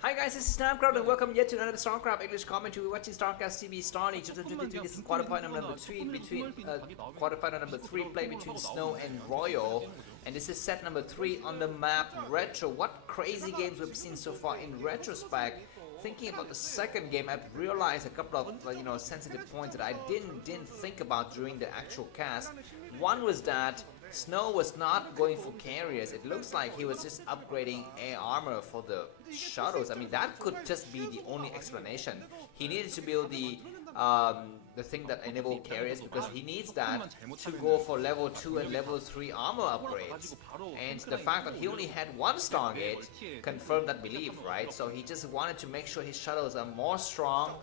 Hi guys, this is Starcraft and welcome yet to another Starcraft English commentary. We're watching Starcraft TV Star League 2023. This is quarterfinal number 3 between quarterfinal number 3 play between Snow and Royal, and this is set number 3 on the map Retro. What crazy games we've seen so far in retrospect. Thinking about the second game, I've realized a couple of sensitive points that I didn't think about during the actual cast. One was that Snow was not going for carriers. It looks like he was just upgrading air armor for the shuttles. I mean, that could just be the only explanation. He needed to build the thing that enabled carriers because he needs that to go for level 2 and level 3 armor upgrades. And the fact that he only had one Stargate confirmed that belief, right? So he just wanted to make sure his shuttles are more strong.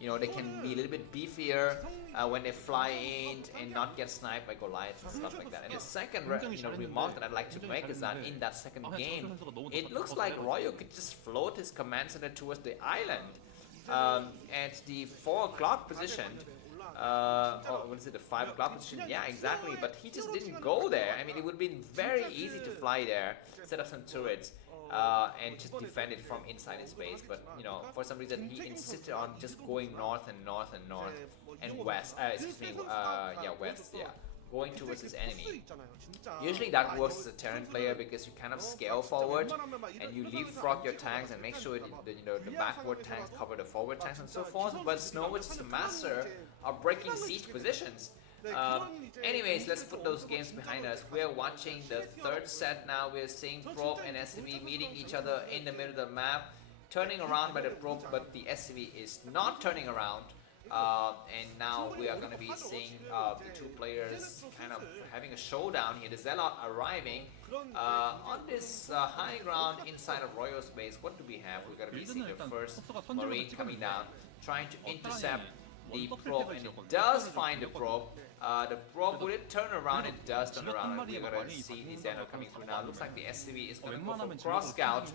You know, they can be a little bit beefier when they fly in and not get sniped by Goliath and stuff like that. And the second remark that I'd like to make is that in that second game, it looks like Royal could just float his command center towards the island at the 4 o'clock position. Or what is it, the 5 o'clock position? Yeah, exactly. But he just didn't go there. I mean, it would have been very easy to fly there, set up some turrets, and just defend it from inside his base. But you know, for some reason, he insisted on just going north and north and north and west. West. Yeah, going towards his enemy. Usually that works as a Terran player because you kind of scale forward and you leapfrog your tanks and make sure the backward tanks cover the forward tanks and so forth. But Snow is just a master of breaking siege positions. Anyways, let's put those games behind us. We're watching the third set now. We're seeing Probe and SCV meeting each other in the middle of the map, turning around by the Probe, but the SCV is not turning around. And now we are going to be seeing the two players kind of having a showdown here. The Zealot arriving on this high ground inside of Royal space. What do we have? We're going to be seeing the first Marine coming down, trying to intercept the Probe, and it does find the Probe. The Probe, will it turn around? It does turn around, and we're going to see the Zelle coming through now. Looks like the SCV is going to go for cross scout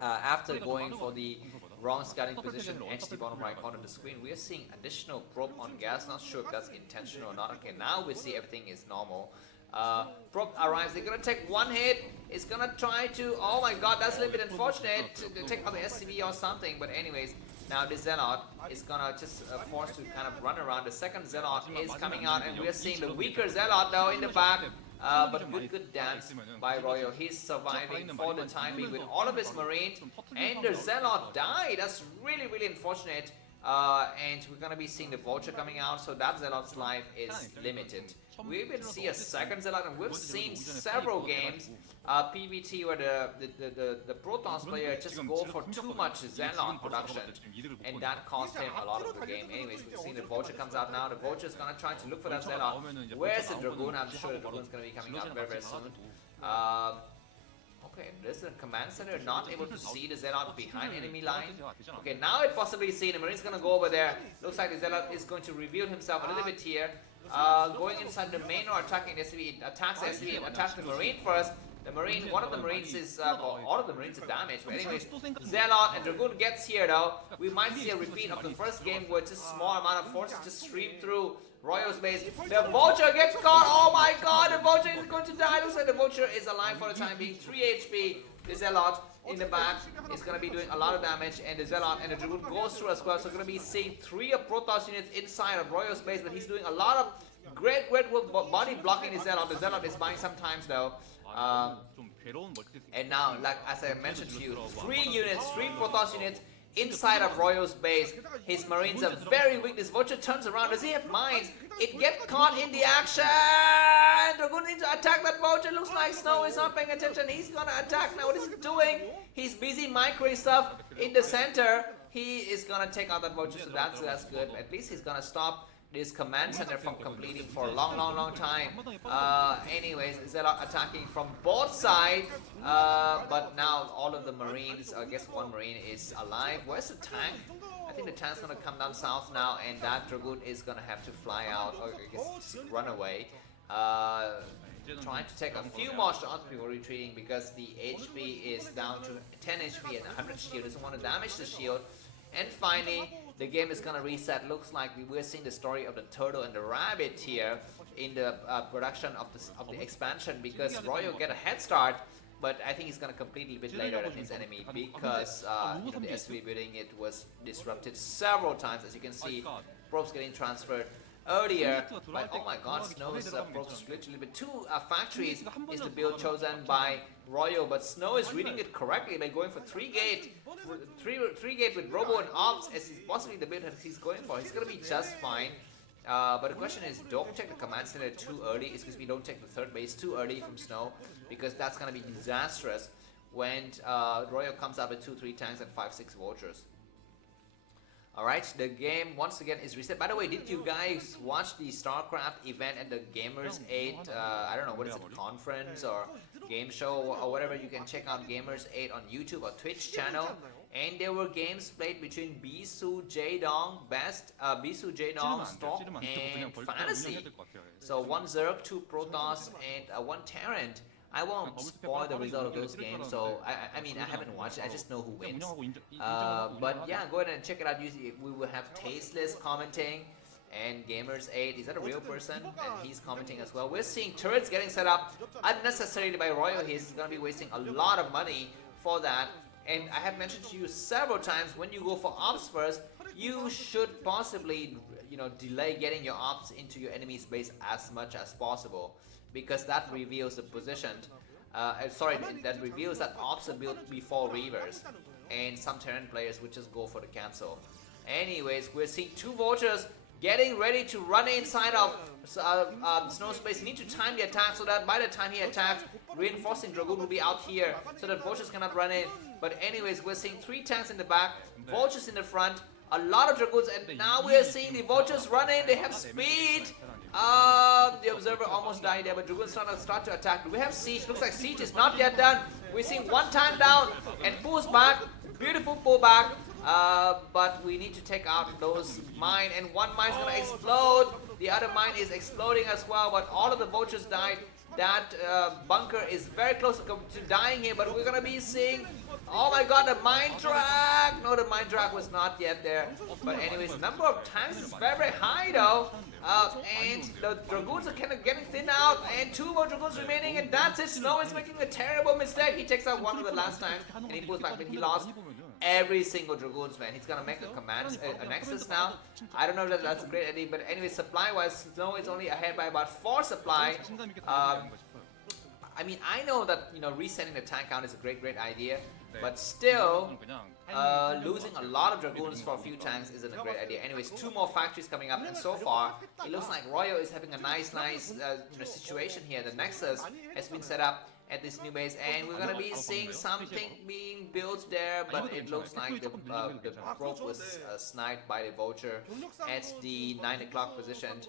after going for the wrong scouting position at the bottom right corner of the screen. We are seeing additional Probe on gas. Not sure if that's intentional or not. Okay, now we see everything is normal. Probe arrives. They're gonna take one hit. It's gonna try to. Oh my god, that's a little bit unfortunate to take out the SCV or something. But anyways, now the Zealot is gonna just forced to kind of run around. The second Zealot is coming out, and we are seeing the weaker Zealot though in the back. But good dance by Royal. He's surviving for the time being with all of his Marines, and the Zealot died. That's really unfortunate. And we're gonna be seeing the Vulture coming out, so that Zealot's life is limited. We will see a second Zealot, and we've seen several games PvT where the Protons player just go for too much Zealot production, and that cost him a lot of the game. Anyways, we've seen the Vulture comes out now. The Vulture is gonna try to look for that Zealot. Where's the Dragoon? I'm sure the Dragoon's gonna be coming out very soon. Okay, there's a command center not able to see the Zealot behind enemy line. Okay, now it possibly see the Marine's gonna go over there. Looks like the Zealot is going to reveal himself a little bit here. Going inside the main or attacking the SCV, attacks the SCV and attacks the Marine first. The Marine, one of the Marines is, all of the Marines are damaged. But anyways, Zealot and Dragoon gets here though. We might see a repeat of the first game where just a small amount of forces just stream through Royal's base. The Vulture gets caught. Oh my god, the Vulture is going to die. Looks like the Vulture is alive for the time being. 3 HP. The Zealot in the back is going to be doing a lot of damage, and the Zealot and the Dragoon goes through as well. So we're going to be seeing 3 of Protoss units inside of Royal space, but he's doing a lot of great work body blocking the Zealot. The Zealot is buying sometimes though. And now, like as I mentioned to you, 3 units, 3 Protoss units inside of Royal's base. His Marines are very weak. This Vulture turns around. Does he have mines? It gets caught in the action. Dragoon needs to attack that Vulture. Looks like Snow is not paying attention. He's gonna attack now. What is he doing? He's busy microing stuff in the center. He is gonna take out that Vulture, so that's good. At least he's gonna stop this command center from completing for a long time. Anyways, Zealot attacking from both sides, but now all of the Marines, I guess one Marine is alive. Where's the tank? I think the tank's gonna come down south now, and that Dragoon is gonna have to fly out, or I guess just run away. Trying to take a few more shots before retreating because the HP is down to 10 HP and 100 shield. Doesn't want to damage the shield. And finally, the game is gonna reset. Looks like we're seeing the story of the turtle and the rabbit here in the production of the expansion, because Royal get a head start, but I think he's gonna complete a little bit later than his enemy because you know, the SV building it was disrupted several times. As you can see, probes getting transferred earlier. But oh my God, Snow's probes glitched a little bit. Two factories is the build chosen by Royal, but Snow is reading it correctly by going for 3-gate with Robo and Ops as is possibly the build that he's going for. He's gonna be just fine. But the question is, don't check the command center too early. Excuse me, don't check the third base too early from Snow, because that's gonna be disastrous when Royal comes up with 2-3 tanks and 5-6 vultures. Alright, the game once again is reset. By the way, did you guys watch the Starcraft event at the Gamers 8, I don't know, what is it, conference or game show or whatever? You can check out Gamers 8 on YouTube or Twitch channel. And there were games played between Bisu, Jaedong, Storm, and Fantasy. So 1 Zerg, 2 Protoss, and 1 Terran. I won't spoil the result of those games, so I mean, I haven't watched it, I just know who wins. But yeah, go ahead and check it out. Usually we will have Tasteless commenting, and Gamers 8, is that a real person? And he's commenting as well. We're seeing turrets getting set up unnecessarily by Royal. He's going to be wasting a lot of money for that. And I have mentioned to you several times, when you go for ops first, you should possibly, you know, delay getting your ops into your enemy's base as much as possible, because that reveals the position. That reveals that ops are built before Reavers, and some Terran players would just go for the cancel. Anyways, we're seeing 2 vultures getting ready to run inside of Snow space. You need to time the attack so that by the time he attacks, reinforcing Dragoon will be out here so that vultures cannot run in. But anyways, we're seeing 3 tanks in the back, vultures in the front, a lot of Dragoons, and now we're seeing the vultures run in. They have speed. The observer almost died there, but Dragoons start to attack. Do we have siege? Looks like siege is not yet done. We're seeing 1 tank down and pulls back. Beautiful pullback. But we need to take out those mine, and 1 mine is gonna explode. The other mine is exploding as well, but all of the vultures died. That bunker is very close to dying here, but we're gonna be seeing, oh my God, the mine drag. No, the mine drag was not yet there. But anyways, the number of tanks is very, very high though. And the Dragoons are kind of getting thin out, and 2 more Dragoons remaining, and that's it. Snow is making a terrible mistake. He takes out 1 of the last time, and he pulls back, but he lost every single Dragoons, man. He's gonna make a Nexus now. I don't know if that's a great idea, but anyway, supply-wise, Snow is only ahead by about 4 supply. I mean, I know that, you know, resetting the tank count is a great idea, but still, losing a lot of Dragoons for a few tanks isn't a great idea. Anyways, 2 more factories coming up, and so far, it looks like Royal is having a nice you know, situation here. The Nexus has been set up at this new base, and we're gonna be seeing something being built there, but it looks like the probe was sniped by the vulture at the 9 o'clock position.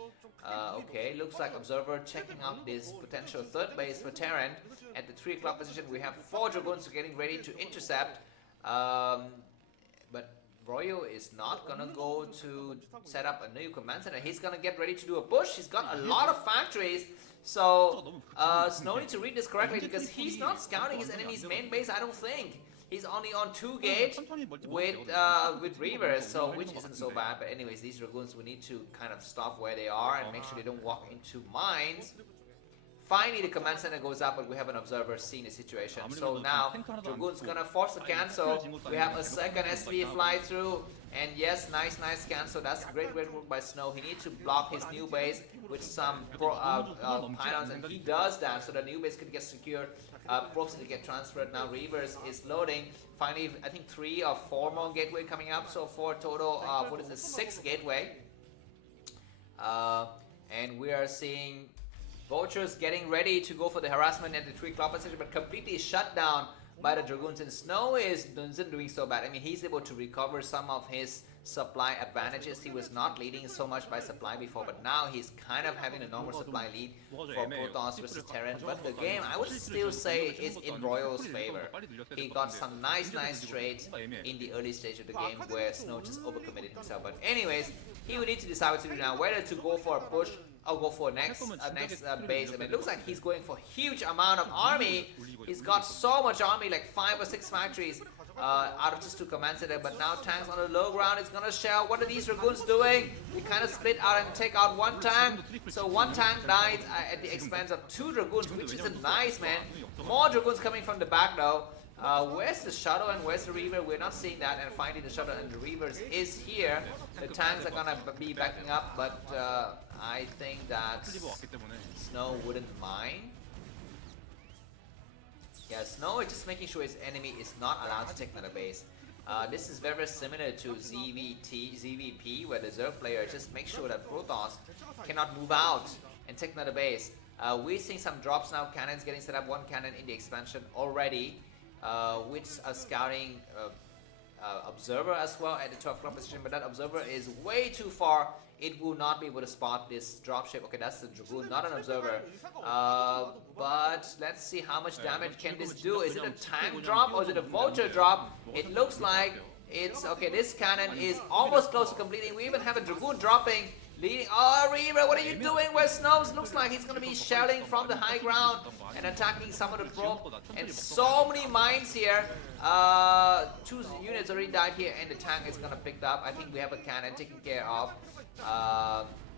Okay, looks like observer checking out this potential 3rd base for Terran. At the 3 o'clock position, we have 4 Dragoons getting ready to intercept. But Royal is not gonna go to set up a new command center. He's gonna get ready to do a push. He's got a lot of factories. So Snow needs to read this correctly, because he's not scouting his enemy's main base, I don't think. He's only on 2 gate with Reavers, so which isn't so bad. But anyways, these Dragoons, we need to kind of stop where they are and make sure they don't walk into mines. Finally, the command center goes up, but we have an observer seeing the situation. So now, Dragoon's gonna force a cancel. We have a second SV fly through. And yes, nice cancel. That's great work by Snow. He needs to block his new base with some pylons, and he does that, so the new base could get secured. Probes to get transferred. Now Reavers is loading. Finally, I think 3 or 4 more gateway coming up. So for a total of, what is it, 6 gateway. And we are seeing vultures getting ready to go for the harassment at the 3 o'clock position, but completely shut down by the Dragoons, and Snow isn't doing so bad. I mean, he's able to recover some of his supply advantages. He was not leading so much by supply before, but now he's kind of having a normal supply lead for Protoss versus Terran. But the game, I would still say, is in Royal's favor. He got some nice trades in the early stage of the game where Snow just overcommitted himself. But anyways, he would need to decide what to do now, whether to go for a push or go for next base. I mean, it looks like he's going for a huge amount of army. He's got so much army, like 5 or 6 factories. out of just 2 command center, but now tanks on the low ground is gonna shell. What are these Dragoons doing? They kind of split out and take out 1 tank. So 1 tank died at the expense of 2 Dragoons, which is a nice, man. More Dragoons coming from the back though. Where's the Shuttle and where's the Reaver? We're not seeing that, and finally the Shuttle and the Reavers is here. The tanks are gonna be backing up, but I think that Snow wouldn't mind. Yeah, Snow is just making sure his enemy is not allowed to take another base. This is very similar to ZVP, where the Zerg player just makes sure that Protoss cannot move out and take another base. We're seeing some drops now, cannons getting set up, 1 cannon in the expansion already, with a scouting observer as well at the 12 o'clock position, but that observer is way too far. It will not be able to spot this dropship. Okay, that's the Dragoon, not an observer. But let's see how much damage can this do. Is it a tank drop or is it a vulture drop? It looks like it's okay. This cannon is almost close to completing. We even have a Dragoon dropping. Leading. Oh, Reaver, what are you doing? Where Snows looks like he's going to be shelling from the high ground and attacking some of the probe. And so many mines here. 2 units already died here, and the tank is going to pick up. I think we have a cannon taking care of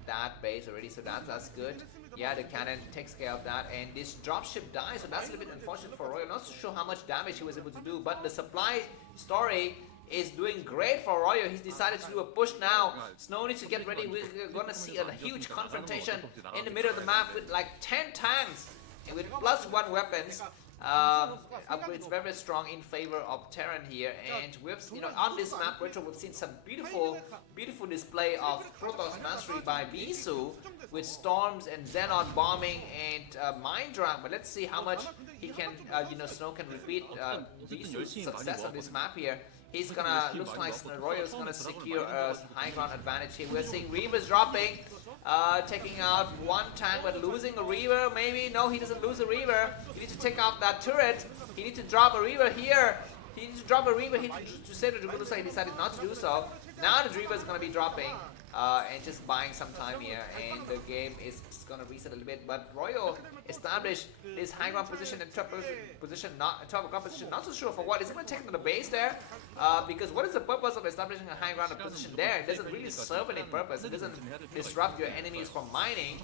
that base already, so that's good. Yeah, the cannon takes care of that, and this dropship dies, so that's a little bit unfortunate for Royal. Not so sure how much damage he was able to do, but the supply story is doing great for Royal. He's decided to do a push now. Snow needs to get ready. We're gonna see a huge confrontation in the middle of the map with like 10 tanks and with +1 weapons. Upgrades very strong in favor of Terran here, and we've on this map retro we've seen some beautiful display of Protoss mastery by Bisu with storms and Xenon bombing and mind drag. But let's see how much he can Snow can repeat Bisu's success on this map here. He's gonna, looks like Royal's gonna secure a high ground advantage here. We're seeing Reavers dropping, taking out 1 tank but losing a Reaver. Maybe, no, he doesn't lose a Reaver. He needs to take out that turret. He needs to drop a Reaver here. He needs to drop a Reaver here to save the Dragoon. Looks like he decided not to do so. Now the Reaver is gonna be dropping and just buying some time here, and the game is gonna reset a little bit. But Royal established this high ground position and top position, top ground position. Not so sure for what. Is it gonna take another base there? Because what is the purpose of establishing a high ground position there? It doesn't really serve any purpose. It doesn't disrupt your enemies from mining.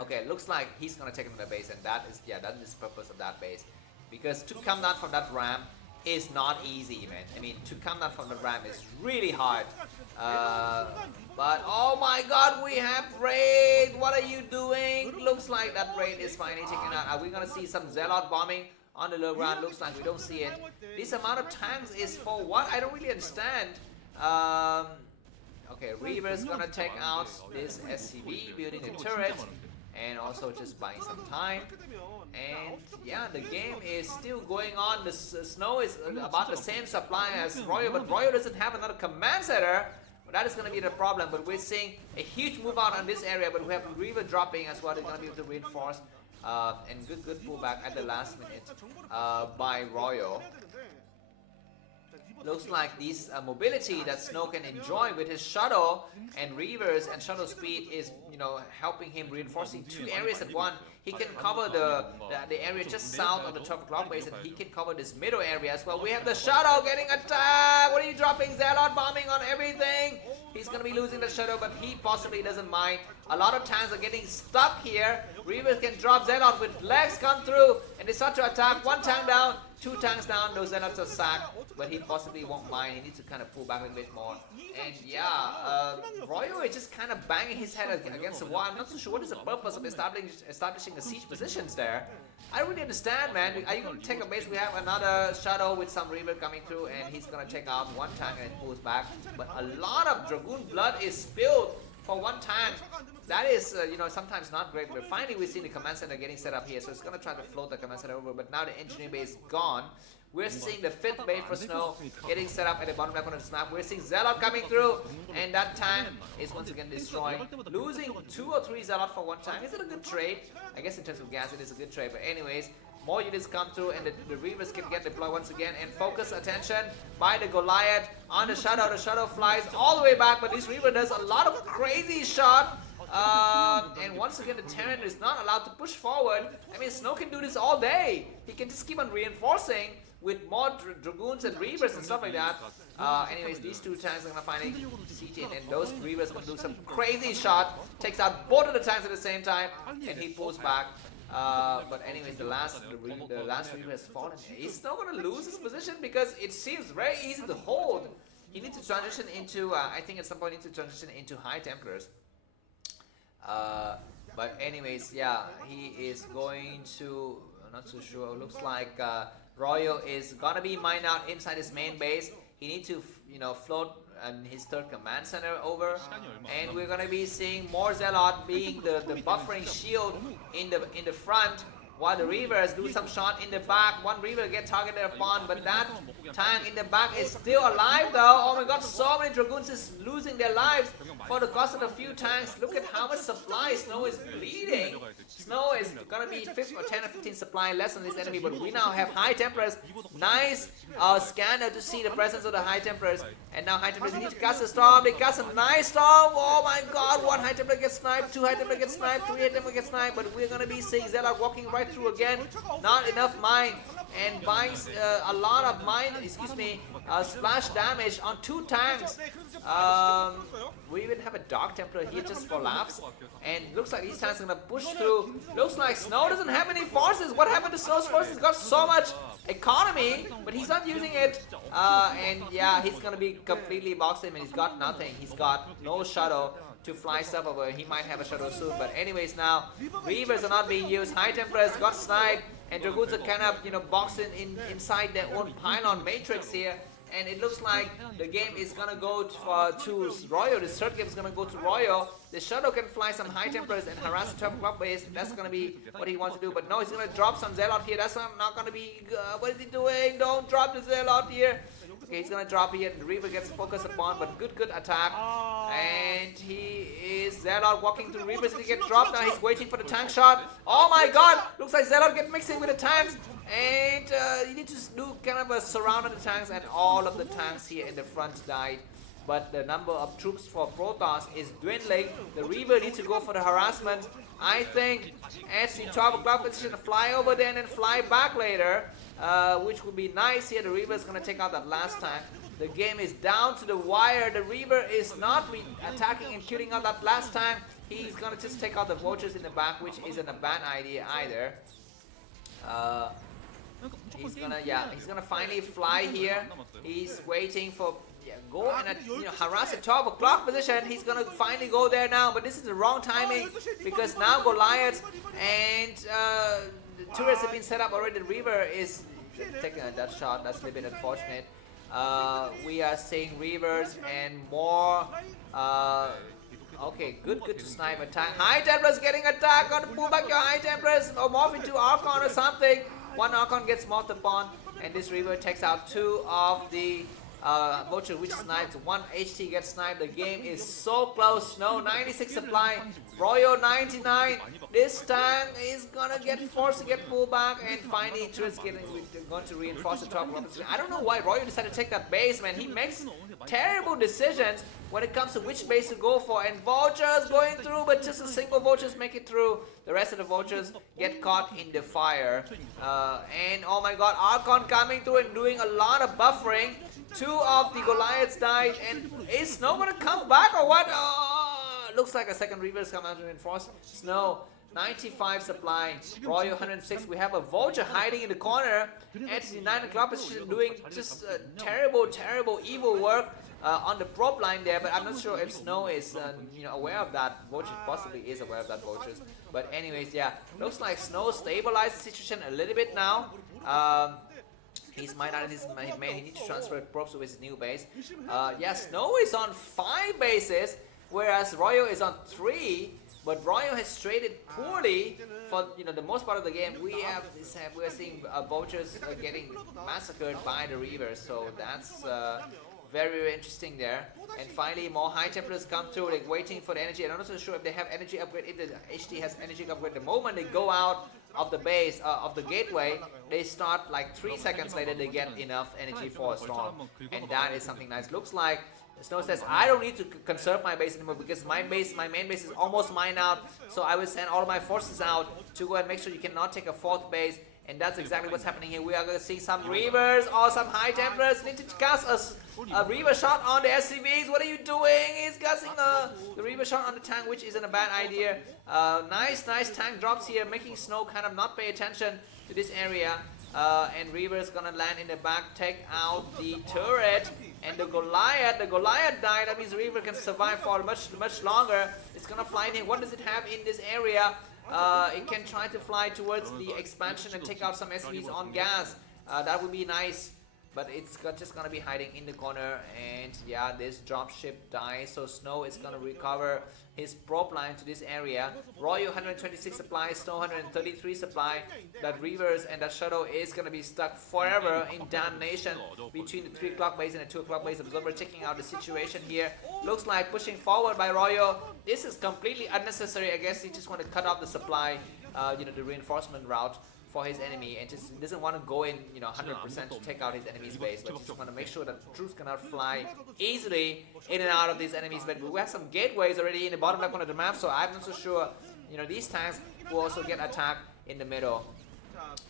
Okay, looks like he's gonna take another base, and that is the purpose of that base. Because to come down from that ramp is not easy, man. I mean, to come down from the ramp is really hard. But oh my god, we have Raid! What are you doing? Looks like that Raid is finally taken out. Are we gonna see some Zealot bombing on the low ground? Looks like we don't see it. This amount of tanks is for what? I don't really understand. Okay, Reaver's gonna take out this SCB, building a turret, and also just buying some time. And yeah, the game is still going on. The Snow is about the same supply as Royal, but Royal doesn't have another command center. That is going to be the problem, but we're seeing a huge move out on this area, but we have Reaver dropping as well. They're going to be able to reinforce, and good pullback at the last minute by Royal. Looks like this mobility that Snow can enjoy with his shuttle and Reavers and shuttle speed is, helping him reinforcing 2 areas at one. He can cover the area just south of the top clock base, and he can cover this middle area as well. We have the shuttle getting attacked. What are you dropping? Zealot bombing on everything. He's going to be losing the shuttle, but he possibly doesn't mind. A lot of tanks are getting stuck here. Reavers can drop Zealot with legs come through, and they start to attack. 1 tank down, 2 tanks down. Those Zealots are sacked, but he possibly won't mind. He needs to kind of pull back a little bit more. And yeah, Royal is just kind of banging his head against the wall. I'm not so sure what is the purpose of establishing the siege positions there. I don't really understand, man. Are you going to take a base? We have another Shadow with some Reaver coming through, and he's going to take out 1 tank and pulls back. But a lot of Dragoon blood is spilled for 1 tank. That is, sometimes not great. But finally, we've seen the command center getting set up here, so it's going to try to float the command center over. But now the engineer base is gone. We're seeing the 5th base for Snow getting set up at the bottom left corner of the map. We're seeing Zealot coming through, and that tank is once again destroyed. Losing 2 or 3 Zealot for 1 tank. Is it a good trade? I guess in terms of gas, it is a good trade. But anyways, more units come through, and the Reavers can get deployed once again. And focus attention by the Goliath on the Shadow. The Shadow flies all the way back, but this Reaver does a lot of crazy shot. And once again, the Terran is not allowed to push forward. I mean, Snow can do this all day. He can just keep on reinforcing, with more Dragoons and Reavers and stuff like that. Anyways, these two tanks are gonna finally siege in, and those Reavers gonna do some crazy shot, takes out both of the tanks at the same time, and he pulls back. But anyways, the last Reaver has fallen. He's not gonna lose his position because it seems very easy to hold. He needs to transition into, I think at some point, needs to transition into High Templars. But anyways, yeah, he is going to, I'm not so sure, it looks like Royo is gonna be mined out inside his main base. He needs to, you know, float his third command center over, and we're gonna be seeing more Zealot being the buffering shield in the front, while the Reavers do some shot in the back. One Reaver get targeted upon, but that tank in the back is still alive though. Oh my god, so many Dragoons is losing their lives for the cost of a few tanks. Look at how much supply Snow is bleeding. Snow is gonna be 10 or 15 supply less on this enemy, but we now have High Templars. Nice scanner to see the presence of the High Templars, and now High Templars need to cast a storm. They cast a nice storm. Oh my god, one High Templar gets sniped, two High Templar get sniped, three High Templar get sniped, but we're gonna be seeing Zelle walking right through again. Not enough mine, and buying a lot of mine, splash damage on two tanks. We even have a Dark Templar here just for laughs, and looks like these tanks are gonna push through. Looks like Snow doesn't have any forces. What happened to Snow's forces? He's got so much economy, but he's not using it, and yeah, he's gonna be completely boxed in, and he's got nothing. He's got no shuttle to fly stuff over. He might have a shuttle soon, but anyways, now Reavers are not being used. High Templars got sniped, and Dragoons are kind of, you know, boxed inside their own pylon matrix here. And it looks like the game is gonna go to Royo. The third game is gonna go to Royo. The Shadow can fly some High Templars and harass the 12 o'clock base. That's gonna be what he wants to do. But no, he's gonna drop some Zealot here. That's not gonna be. What is he doing? Don't drop the Zealot here. Okay, he's gonna drop here. The Reaver gets focused upon, but good attack. And he is Zealot walking through Reavers, and he gets dropped. Now he's waiting for the tank shot. Oh my god! Looks like Zealot get mixing with the tanks. And you need to do kind of a surround of the tanks, and all of the tanks here in the front died. But the number of troops for Protoss is dwindling. The Reaver needs to go for the harassment. I think as the 12 o'clock position, fly over there and then fly back later, which would be nice here. The Reaver is going to take out that last tank. The game is down to the wire. The Reaver is not attacking and killing out that last tank. He's going to just take out the vultures in the back, which isn't a bad idea either. He's gonna finally fly here. He's waiting for go and harass the 12 o'clock position. He's gonna finally go there now, but this is the wrong timing because now Goliath and the turrets have been set up already. The Reaver is taking that shot. That's a little bit unfortunate. We are seeing Reavers and more. Okay, good to snipe attack. High Templars getting attacked. Gotta pull back your High Templars or morph into Archon or something. One Archon gets morphed upon, and this Reaver takes out two of the Vulture, which snipes. One HT gets sniped. The game is so close. Snow 96 supply, Royo 99. This tank is gonna get forced to get pulled back, and finally Turret's going to reinforce the top. I don't know why Royo decided to take that base, man. He makes terrible decisions when it comes to which base to go for, and Vultures going through, but just a single Vultures make it through. The rest of the Vultures get caught in the fire. And oh my god, Archon coming through and doing a lot of buffering. Two of the Goliaths died, and is Snow gonna come back or what? Oh, looks like a second Reaver is coming out to reinforce. Snow 95 supply, Royo 106. We have a Vulture hiding in the corner at the 9 o'clock position, doing just terrible evil work on the prop line there. But I'm not sure if Snow is aware of that. Vulture possibly is aware of that Vultures. But anyways, yeah, looks like Snow stabilized the situation a little bit now. He's mined out his main. He needs to transfer props to his new base. Yeah, Snow is on 5 bases, whereas Royo is on 3. But Royo has traded poorly for the most part of the game. We are seeing Vultures getting massacred by the Reavers, so that's very interesting there. And finally, more High Templars come through. They're waiting for the energy. I'm not so sure if they have energy upgrade. If the HT has energy upgrade, the moment they go out of the base, of the gateway, they start like 3 seconds later. They get enough energy for a storm, and that is something nice. Looks like Snow says, I don't need to conserve my base anymore because my main base is almost mined out. So I will send all of my forces out to go and make sure you cannot take a 4th base. And that's exactly what's happening here. We are going to see some Reavers or some High Templars need to cast a Reaver shot on the SCVs. What are you doing? He's casting the Reaver shot on the tank, which isn't a bad idea. Nice tank drops here, making Snow kind of not pay attention to this area. And Reaver's gonna land in the back, take out the turret. And the Goliath died. That means Reaver can survive for much longer. It's gonna fly in here. What does it have in this area? It can try to fly towards the expansion and take out some SCVs on gas. That would be nice, but it's just gonna be hiding in the corner. And yeah, this dropship dies, so Snow is gonna recover his probe line to this area. Royal 126 supply, Snow 133 supply. That Reavers and that Shadow is gonna be stuck forever in damnation between the 3 o'clock base and the 2 o'clock base. Observer checking out the situation here. Looks like pushing forward by Royal. This is completely unnecessary. I guess he just want to cut off the supply, the reinforcement route for his enemy, and just doesn't want to go in 100% to take out his enemy's base, but just want to make sure that troops cannot fly easily in and out of these enemies. But we have some gateways already in the bottom left corner of the map, so I'm not so sure these tanks will also get attacked in the middle.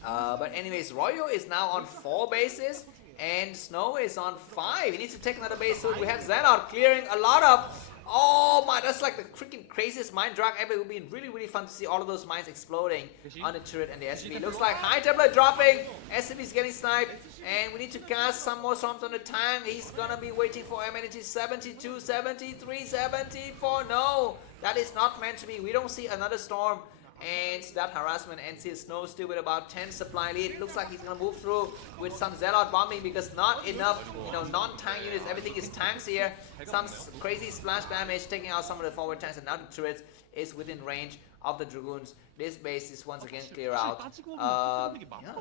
But anyways, Royo is now on 4 bases and Snow is on 5. He needs to take another base soon. We have Zelle clearing a lot of. Oh my, that's like the freaking craziest mine drag ever. It would be really fun to see all of those mines exploding on the turret and the SCV. Looks like High Templar dropping, SCV is getting sniped, and we need to cast some more storms on the tank. He's gonna be waiting for amenity 72, 73, 74. No, that is not meant to be. We don't see another storm. And that harassment ends here. Snow still with about 10 supply lead. Looks like he's gonna move through with some Zealot bombing because not enough, non-tank units. Everything is tanks here. Some crazy splash damage taking out some of the forward tanks, and now the turrets is within range of the Dragoons. This base is once again clear out.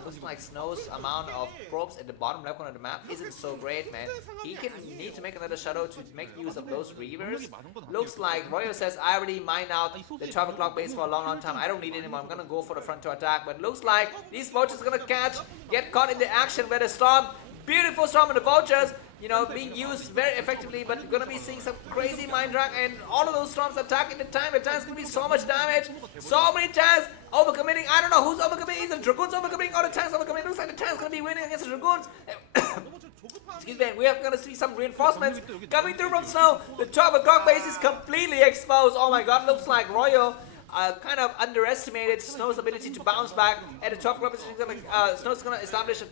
Looks like Snow's amount of probes at the bottom left corner of the map isn't so great, man. He can need to make another shadow to make use of those Reavers. Looks like Royo says, I already mined out the 12 o'clock base for a long time. I don't need it anymore. I'm gonna go for the front to attack. But looks like these vultures gonna get caught in the action where the storm, beautiful storm and the vultures, being used very effectively, but you're gonna be seeing some crazy mind drag and all of those storms attacking the tank. The tank's gonna be so much damage, so many tanks overcommitting. I don't know who's overcommitting. Is the Dragoons overcommitting or the tanks overcommitting? Looks like the tank's gonna be winning against the Dragoons. Excuse me, we are gonna see some reinforcements coming through from Snow. The 12 o'clock base is completely exposed. Oh my god, looks like Royal kind of underestimated Snow's ability to bounce back at the 12 o'clock position. Snow's going to establish a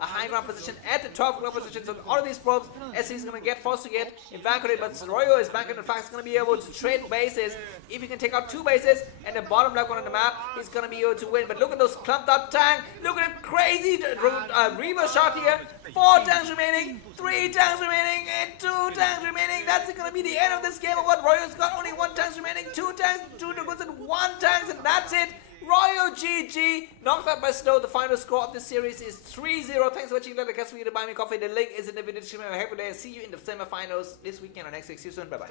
high ground position at the 12 o'clock position. So all of these probes, as he's going to get forced to get evacuated, but Royo is back in the fact he's going to be able to trade bases. If he can take out 2 bases and the bottom left corner of the map, he's going to be able to win. But look at those clumped up tanks. Look at the crazy Reaver shot here. 4 tanks remaining, 3 tanks remaining, and 2 tanks remaining. That's going to be the end of this game. Of what Royo's got only 1 tank remaining, 2 tanks, 2 Dragoons, and 1 tanks, and that's it. Royal GG, knocked out by Snow. The final score of this series is 3-0. Thanks for watching. Let the cast for you to buy me coffee. The link is in the video description. Have a happy day. See you in the semi-finals this weekend or next week. See you soon. Bye bye.